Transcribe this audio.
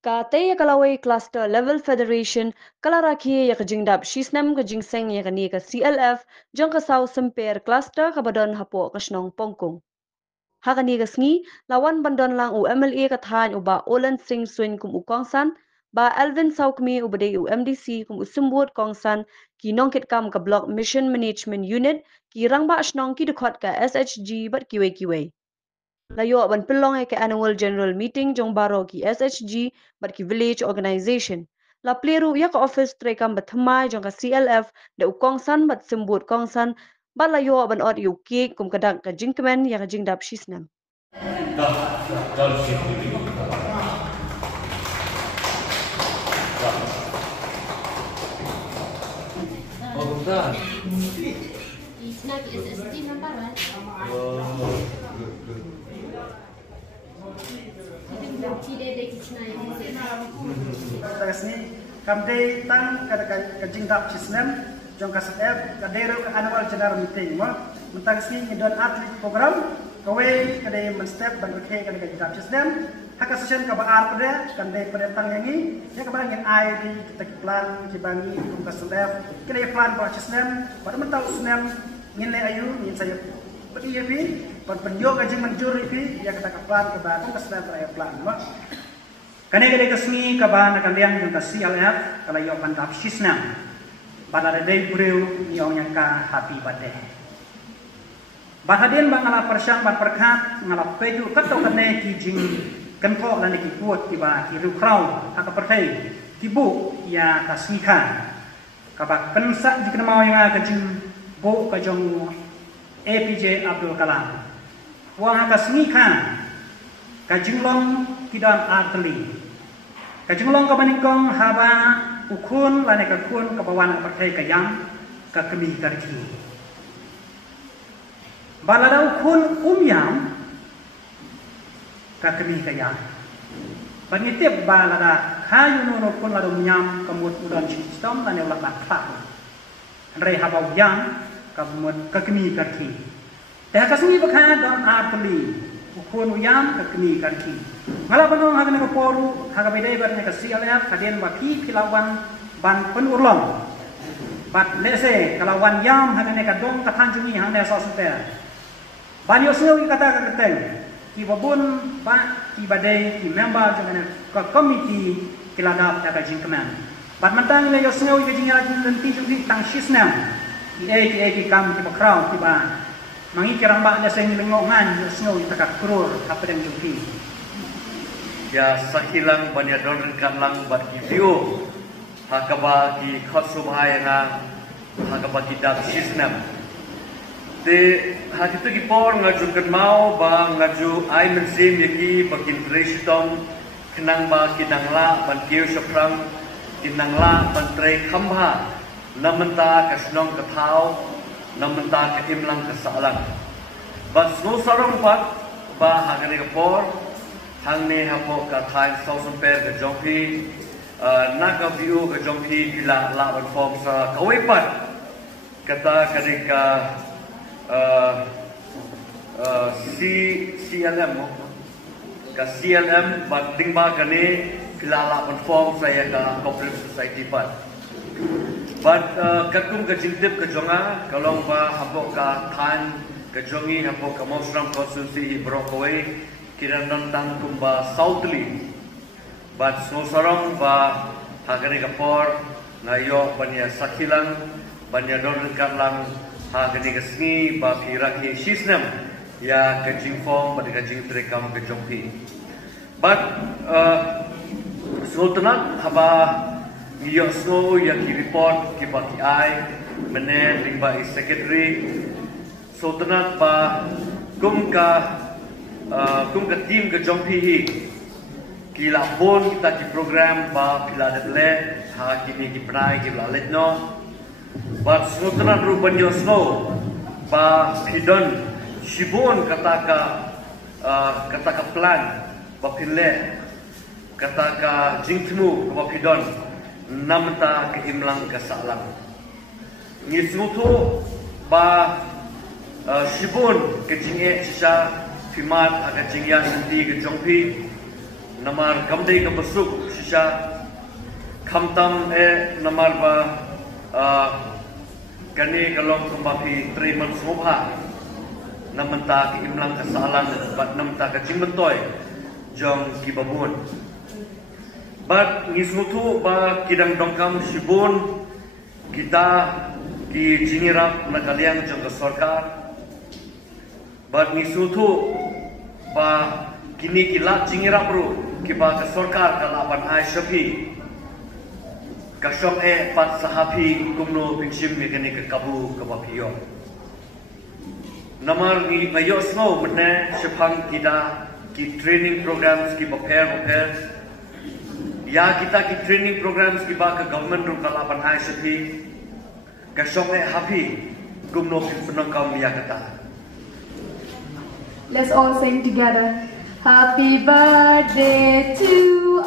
Katay kalaway cluster level federation kalaraki ya kajingdap shisnam kajingseng ya kani ka CLF jong ka South Semper cluster kabadon hapo kasnong pongkong. Hakani kasngi lawan bandon lang u MLA kathan uba Olan Singh Swin kum u Kongsan ba Alvin Saukmi ubade u MDC kum usumbut Kongsan ki nongkit kam ka block mission management unit ki rangba asnong ki dukot ka SHG bat kiwe. Layo ban pelong ke annual general meeting jong baro ki SHG bat ki village organization. La pleru ya ka office trekam bathmai jong ka CLF de ukongsan bat sembut kongsan bat layo ban od UK kum kadang ka jingkmen ya ka jingdap shisnam. It's not SSD number, right? Tagas ni kamdei tang kada kajing dap cisnem jong kasat kadero ke annual general meeting mo mentagas ni ngidon atlet program kawe kada menstep berbagai kada kajing dap cisnem hak asosian ka baar pada kandai pada tang yangi ya ka barangin ai di kita plan kibangi kum kasat kada plan ba cisnem pada mental snem ngin le ayu ngin saya bagi ya fi penyo kajing menjur fi ya kata plan ke ba kum kasat plan mo Kane kade kasmi kaban akan liang yung kasi CLF kalau yung pandap sisna pada day breu yung yang ka happy birthday. Bahadin bang ala persyang ban perkat ngala peju kato kane ki jing kenpo lan ki kuat ki ba ki rukrau aka perkai ki bu ya kasmi kan kabak pensa jikna mau yang ka jing bu ka jong APJ Abdul Kalam. Wang kasmi kan ka jing long kidam arteli kajunglong kamaningkong haba ukun lane kakun kapawan perkai kayam kakemi karki balada ukun umyam kakemi kayam banitip balada kayu nono kun lado umyam kamut udan sistem lane ulak klap re haba uyam kamut kakemi karki dah kasmi bakha don apli ukun uyam kakemi karki Ngala panong hagan ng poru, hagabay bar ni CLF, kadien baki kilawan ban penurlong. Bat lese kalawan yam hagan ni kadong katanjungi hande sa super. Ban yo snow kata kateng. Ki babun ba ki badai ki member jangan ka committee kiladap ta jingkeman. Bat mentang le yo snow ki jingal nanti jungi tang shisnam. Ki kam ki bakraw ki ba. Mangi kirang ba na sa ngilingongan yo snow ta krur hapen jungi. Ya sakilang banyadon kanlang bat video hakaba ki khosubhaya na hakaba ki dap sisnam te hakitu ki por ngaju kenmau ba ngaju ai mensim yaki bakin presitong kenang ba kinangla ban kiu soprang kinangla ban tre khambha namenta kasnong kathau namenta ka imlang kasalang bas no sarong pat ba hagani ka por hang ne hapo ka thai South Semper ke jongpi naga view ke jongpi pila la ban form sa kawepat kata kadika CLM ka CLM banding ba kane pila la ban form saya ka cooperative society pat but kakum ke jingtip ke jonga kalau ba hapo ka than ke jongi hapo ka mosram constituency brokaway kiran tentang kumba Southly, bat snosarong ba hagani kapor ngayo banya sakilang banya don lang hagani kasni ba kiraki shisnam ya kajing form ba kajing trekam kajongpi. But sultanat haba niyo snow ya ki report ki ba ki ai mene lingba is secretary sultanat ba kumka tim ke jompi hi kila pon kita di program ba kila detle ha kini ki prai ki la letno ba sutran ruban yosno ba pidon shibon kata ka plan ba pille kata ka jingtmu ba pidon namta ke imlang ka salang ni smutu ba shibon ke jinge sha Fimat akan jingyan nanti ke jongpi namar kamdei ka besuk shisha kamtam namar ba kani kalong kumbapi treman sobha namenta ki imlang kasalan bat namenta ka jingmentoy jong kibabun bat ngisutu ba kidang dongkam sibun kita ki jingirap na kalian jong ka sarkar bat ngisutu ba kini kilat jingirap ru kiba ka sarkar kalaban ai shapi kasyong pat sahapi kumno pinsim mekani ka kabu kabapiyo namar ni mayo snow mene sepang kita ki training programs ki prepare ya kita ki training programs ki ba ka government ru kalaban ai shapi kasyong happy kumno pinakam ya kata. Let's all sing together. Happy birthday to